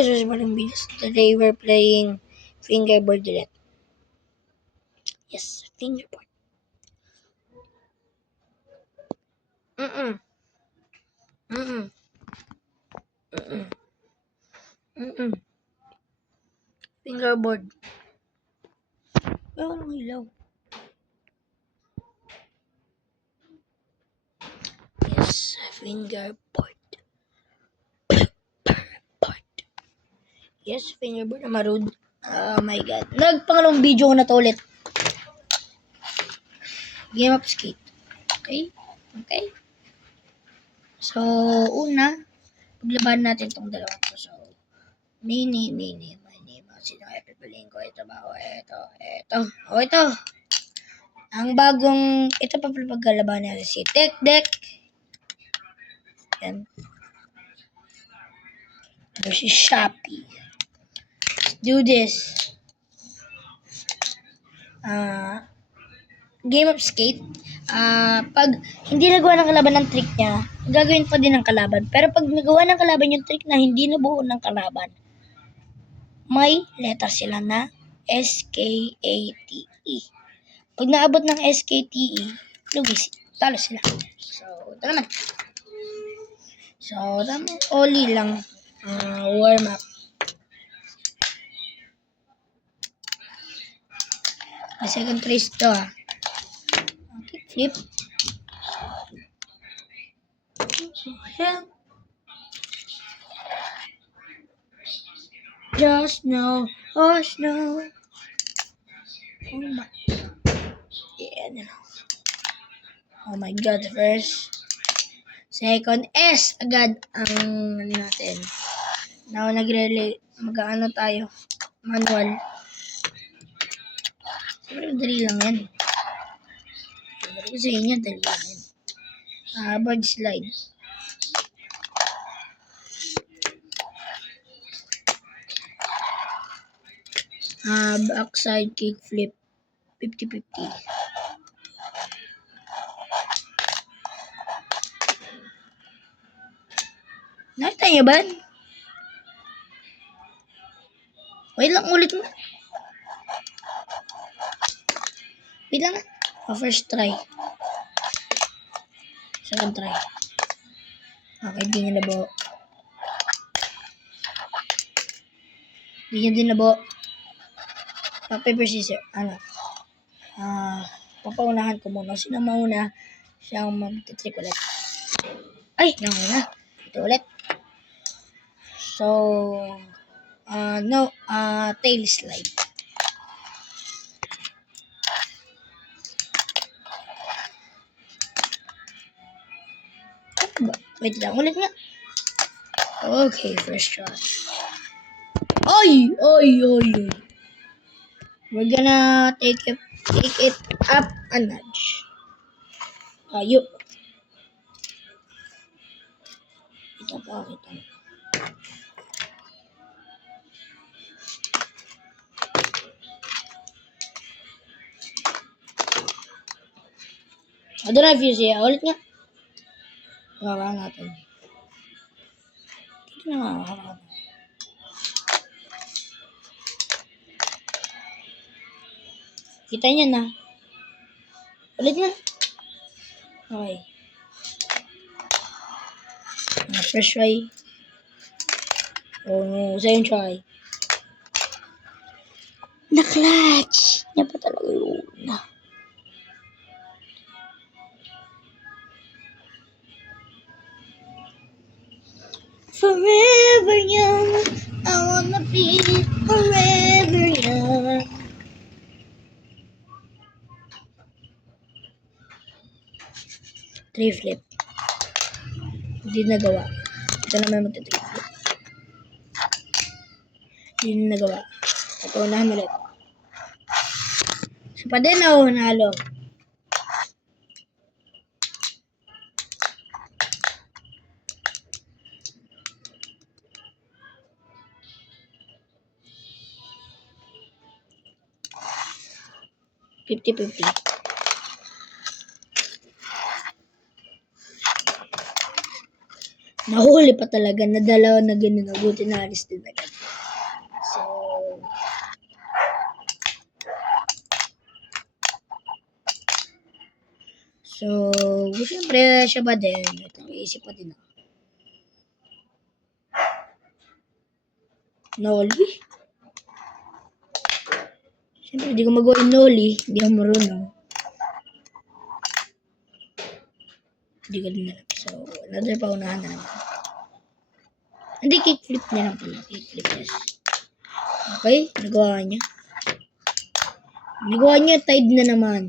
guys, was Maling Videos. Today we're playing Fingerboard Roulette. Yes, Fingerboard. Fingerboard. Ay, walang ilaw. Yes, fingerboard. Yes, fingerboard na marud. Oh my god. Nagpangalawang video ko na to ulit. Game of skate. Okay? Okay? So, una, paglaban natin tong dalawang to. So, Nini, my name. Sino kaya pipiliin ko? Ito ba? O, ito. O, ito. Ang bagong, ito pa pala pagkalaban natin si Tech Deck. Yan. Ito si Shopee. Let's do this. Game of skate. Pag hindi nagawa ng kalaban ng trick niya, gagawin pa din ng kalaban. Pero pag nagawa ng kalaban yung trick na hindi nabuo ng kalaban, may letter sila na SKATE. Pag naabot ng SKTE, lugis, talo sila. So, ito naman. So, oli lang. Warm up. May second trace to Kickflip. Hell. Just know, hush no. Oh my. Yeah. Oh my god, first. Second S agad ang natin. Now mag-ano tayo. Manual. Pero dali lang yan. Pero sa inyo, dali lang yan. Board slide. Backside kickflip. 50-50. Nakita niyo ba? Wait lang, ulit mo. Wait lang. First try. Second try. Okay, di niya nabo. Di niya din nabo. Paper scissors. Ano? Papaunahan ko muna. Sino mauna? Siya ang mag-trick ulit. Ay! Nauna. Ito ulit. So, tail slide. Wait lang, ulit nga. Okay, first try. Oy! We're gonna take it up a notch. Ayun. Ito pa. Ano na fuse ya? Ulit nga. Gawa natin. Dito na nga. Kita niya na. Ulit nga. Okay. First try. Second try. Na-clutch. Yan pa talaga yun. Forever young, I wanna be forever young. Three flip. Hindi nagawa. Ito naman magta-three flip. Hindi nagawa. Ito unahan ulit. So, pa din ako nalo. $50-50. Nahuli pa talaga na dalawa na gano'n. Buti na alis din agad. So, siyempre, siya ba din? Ito, iisip pa din ako. Noli? Siyempre, hindi ko magawa yung Noli. Hindi ako marunong. Hindi ko din alam. So, another paunahan na naman. Hindi, kickflip na lang pala. Kickflip, yes. Okay, nagawa niya. Nagawa niya, tied na naman.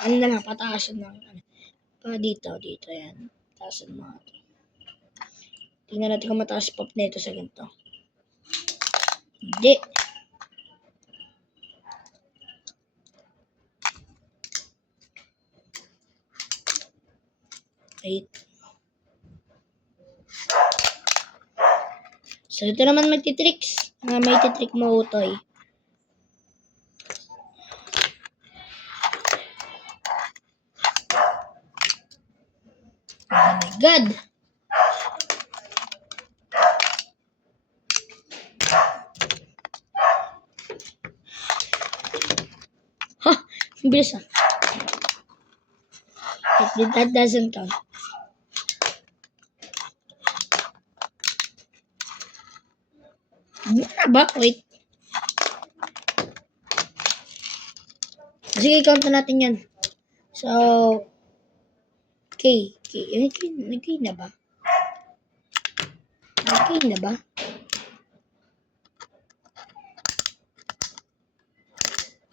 Ano na lang, pataasan na. Dito, yan. Pataasan mo. Tingnan natin kung mataas pop na ito sa ganito. Hindi. Right. So, ito naman magtitricks. May titrick mo, Utoy. Oh my God! Ha! Bilis ah. That doesn't count. Ba? Wait. Sige, count na natin yan. So, K. Nag-K na ba? Nag-K na ba?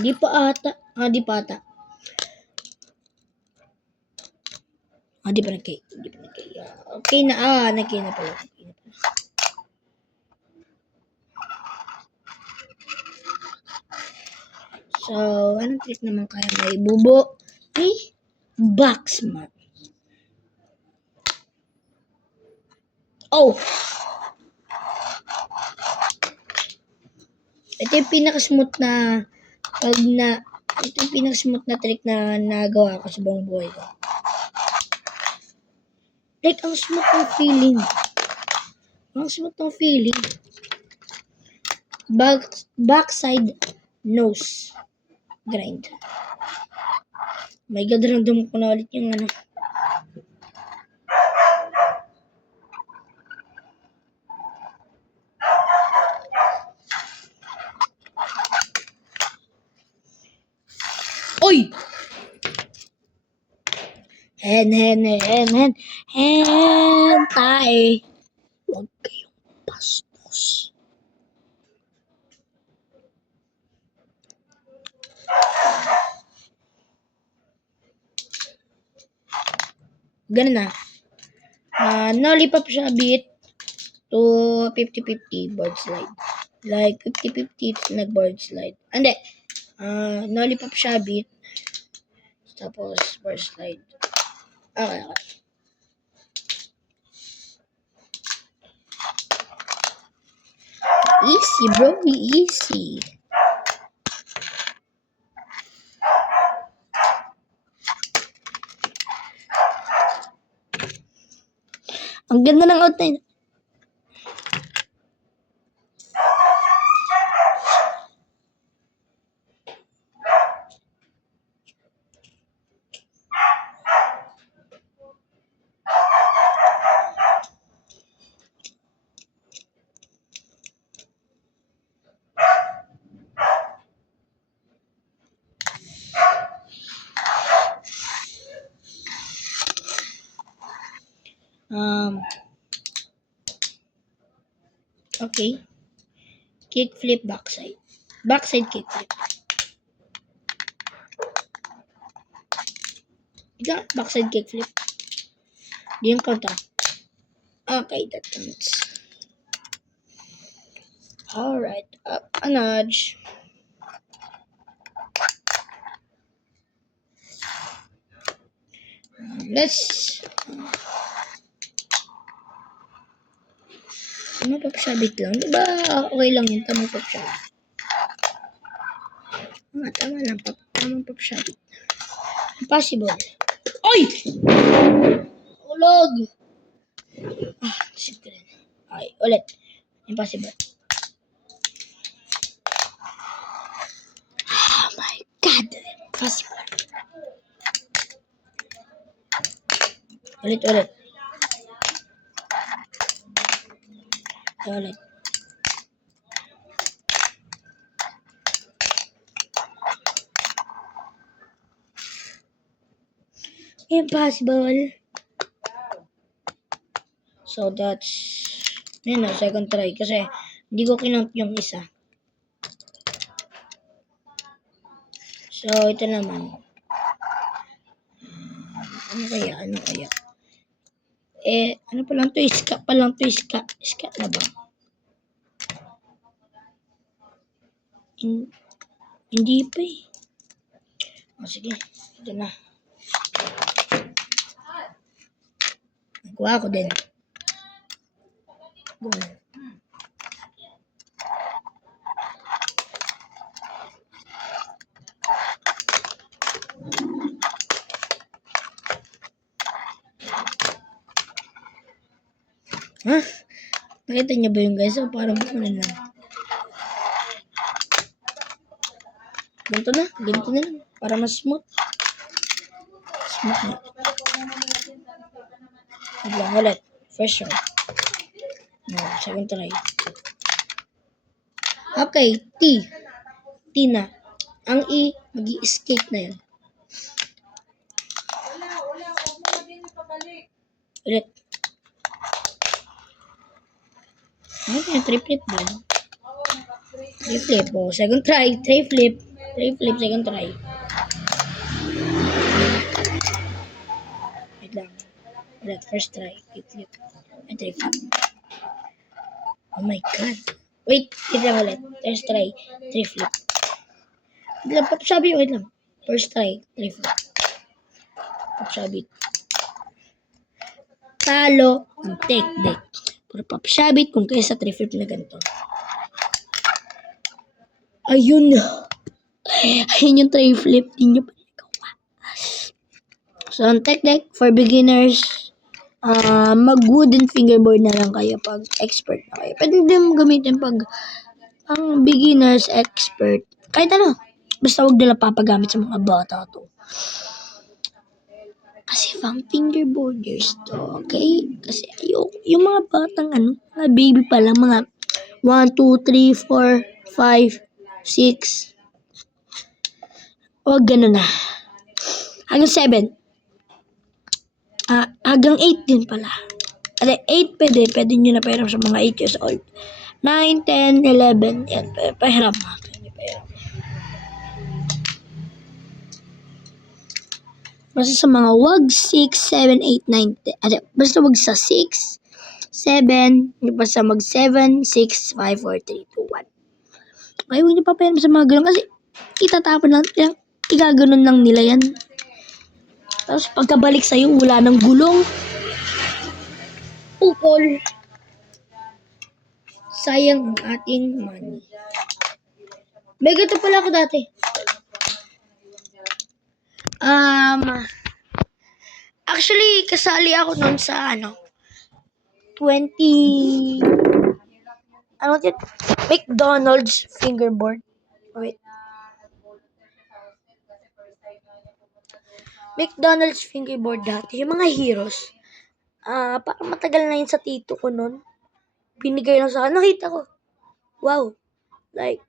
Di pa ata. Di pa ata. Di pa nag-K. Okay na. Nag-K na pala. So, anong trick naman kaya may bubo? Boxman. Oh! Ito yung pinaka-smooth na ito yung pinaka-smooth na trick na nagawa ko sa buong buhay ko. Like, ang smooth ng feeling. Backside nose grind. My God, random ko na ulit yung ano. Oy! Hen, tay. Huwag kayong bastos. Ganun na. Lollipop siya beat to 50-50 board slide. Like 50-50 nag-board slide. Hindi. Lollipop siya beat. Tapos board slide. Okay. Easy, bro. Easy. Ang ganda ng outline. Okay. Kickflip backside. Backside kickflip. Backside kickflip. Di yung count. Okay, that counts. Alright. A nudge. Let's mapapsabit lang. Diba okay lang yun? Tamang papsabit. Tama lang. Tamang papsabit. Impossible. Oy! Ulog! Shit ko rin. Okay, ulit. Impossible. Oh my God. Impossible. Ulit. Ulit. Impossible. So that's second try kasi hindi ko kinount yung isa. So ito naman. Ano kaya? Ano pa lang to? Iska pa lang to. Iska na ba? Hindi pa eh. Sige. Ito na. Nagkuha ako din. Go. Ha? Nakita niyo ba yung guys? So, parang ano lang. Ganito na lang. Para mas smooth. Smooth na. Ulit. Fresh one. No, second try. Okay, T na. Ang E, mag-i-escape na yun. Ulit. Okay, triplet ba? Triplet po. Second try. Triplet, second try. Wait lang. Ulit, first try. Triplet. Triplet. Oh my God. Wait lang ulit. First try. Triplet. Wait lang, papsabi. Wait lang. First try. Triplet. Papsabi. Talo ang technique. Pero papsabit kung kaysa 3-flip na ganito. Ayun na. Ayun yung 3-flip. Di nyo pa nagawa. So, ang technique for beginners, mag-wooden fingerboard na lang kayo pag expert na kayo. Pwede din gamitin pag ang beginners, expert. Kahit ano. Basta huwag nila papagamit sa mga bata to. Kasi pang fingerboarders to, okay? Kasi yung mga batang mga baby pa lang, mga 1, 2, 3, 4, 5, 6. Huwag gano'n na. Hanggang 7. Hanggang 8 din pala. At 8 pwede nyo na pahiram sa mga 8 years old. 9, 10, 11, yan, pahiram. Basta sa mga wag 6, 7, 8, 9, 10. Basta wag sa 6, 7, basta mag 7, 6, 5, 4, 3, 2, 1. Kaya huwag niyo papayaran sa mga ganun kasi itatapon lang, igaganon lang nila yan. Tapos pagkabalik sa'yo, wala ng gulong. Upol. Sayang ang ating money. May ganito pala ako dati. Actually, kasali ako noon sa 20 McDonald's fingerboard. Wait. McDonald's fingerboard dati. Yung mga heroes. Parang matagal na yun sa tito ko noon. Binigay lang sa akin. Nakita ko. Wow. Like,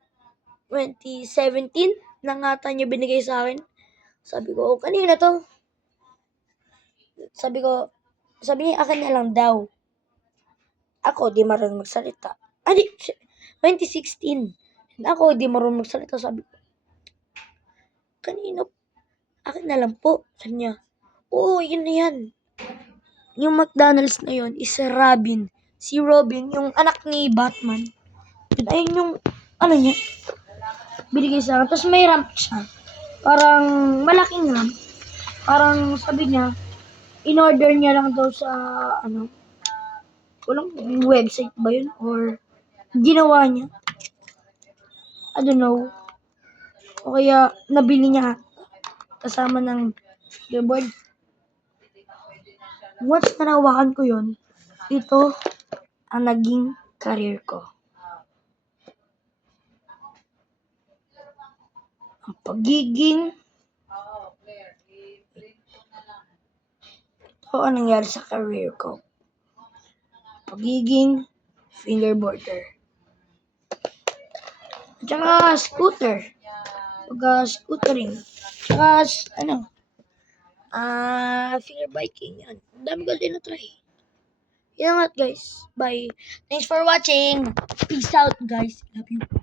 2017 lang ata niya binigay sa akin. Sabi ko, kanina to. Sabi niya, akin na lang daw. Ako, di marunong magsalita. 2016. Ako, di marunong magsalita. Sabi ko, kanino? Akin na lang po. Sabi niya, oo, yun na yan. Yung McDonald's na yun is Robin. Si Robin, yung anak ni Batman. Ayun yung, niya, binigay sa akin. Tapos may ramp siya. Parang malaking ramp. Parang sabi niya, in-order niya lang daw sa, walang website ba yun? Or ginawa niya. I don't know. O kaya nabili niya kasama ng keyboard. Once nanawakan ko yun, ito ang naging career ko. Ang pagiging ito ang nangyari sa career ko. Pagiging fingerboarder. At saka scooter. Pag-scootering. Tsaka finger biking. Yan. Ang dami ko din na-try. Yan nga guys. Bye. Thanks for watching. Peace out guys. Love you.